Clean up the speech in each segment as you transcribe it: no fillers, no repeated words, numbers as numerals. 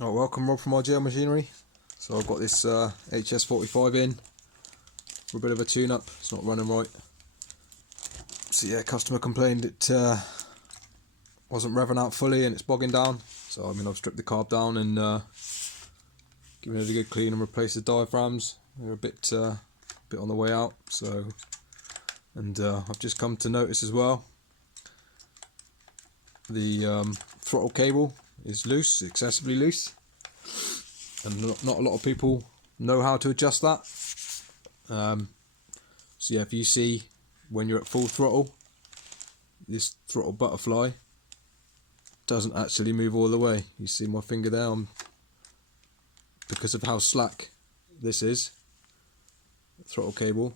Alright, welcome Rob from RGL Machinery. So I've got this HS45 in for a bit of a tune-up. It's not running right. So yeah, customer complained it wasn't revving out fully and it's bogging down. So I mean, I've stripped the carb down and given it a good clean and replaced the diaphragms. They're a bit on the way out. So, and I've just come to notice as well, the throttle cable is loose, excessively loose, and not a lot of people know how to adjust that. So yeah, if you see when you're at full throttle, this throttle butterfly doesn't actually move all the way. You see my finger there, because of how slack this is, throttle cable,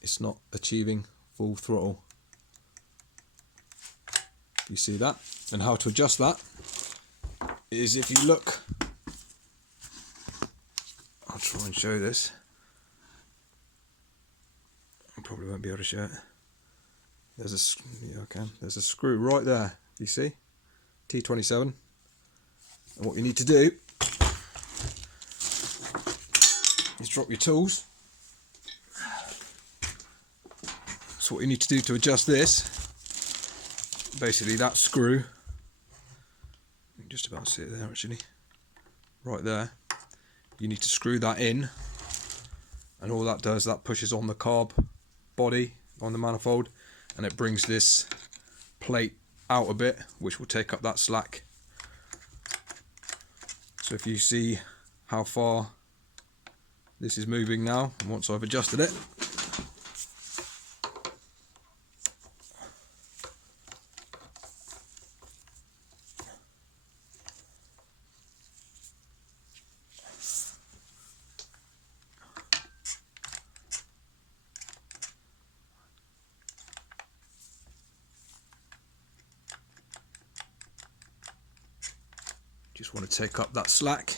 it's not achieving full throttle. You see that? And how to adjust that is, if you look, I'll try and show this. I probably won't be able to show it. There's a screw right there. You see? T27. And what you need to do is drop your tools. So what you need to do to adjust this, basically that screw, you can just about see it there actually, right there, you need to screw that in, and all that does, that pushes on the carb body on the manifold, and it brings this plate out a bit, which will take up that slack. So if you see how far this is moving now, and once I've adjusted it, just want to take up that slack.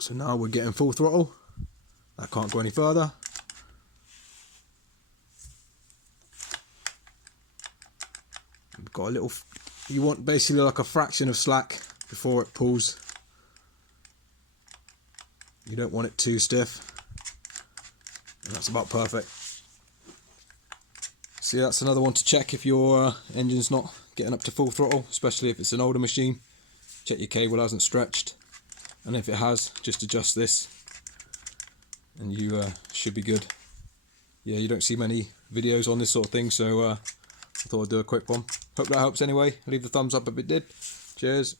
So now we're getting full throttle. I can't go any further. We've got a little, you want basically like a fraction of slack before it pulls. You don't want it too stiff. And that's about perfect. See, that's another one to check if your engine's not getting up to full throttle, especially if it's an older machine. Check your cable hasn't stretched, and if it has, just adjust this and you should be good. Yeah, you don't see many videos on this sort of thing, so I thought I'd do a quick one. Hope that helps anyway. Leave the thumbs up if it did. Cheers.